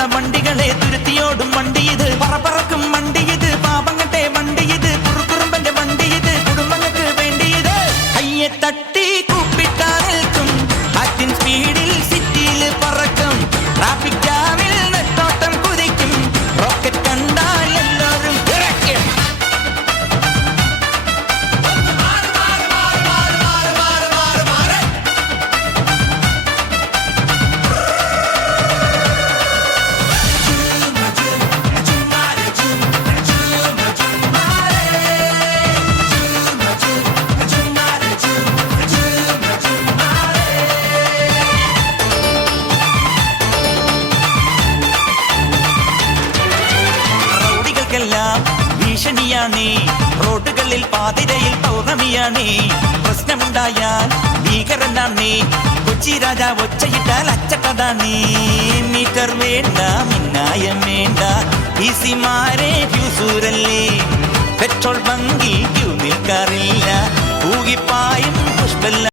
കള്ള വണ്ടികളെ തുരുത്തിയോടും വണ്ടി ഇത്, പറക്കും വണ്ടി ഇത്, പാപങ്ങട്ടെ വണ്ടി ഇത്, കുറുക്കുറുമ്പന്റെ വണ്ടി ഇത്, കുടുംബങ്ങൾക്ക് വേണ്ടിയത്. കയ്യെ തട്ടി കൂപ്പിട്ടാ നിൽക്കും, കാറ്റിൻ സ്പീഡിൽ സിറ്റിയിൽ പറക്കും, ട്രാഫിക് ജാമിൽ നെട്ടോട്ടം കുതിക്കും, റോക്കറ്റ് കണ്ടാൽ എല്ലാവരും വിറയ്ക്കും. ഭീഷണിയാണേ റോഡുകളിൽ പാതിരയിൽ പൗർണമിയാണേ, പ്രശ്നമുണ്ടായാൽ ഭീകരനാണേ, കൊച്ചി രാജാവ് ഒച്ചയിട്ടാൽ അച്ചട്ടതാണേ. മീറ്റർ വേണ്ട, മിന്നായം വേണ്ട, ഈസിമാരെ ഫ്യൂസൂരല്ലേ, പെട്രോൾ ബങ്കിൽ ക്യൂ നിൽക്കാറില്ല, ൂകിപ്പായും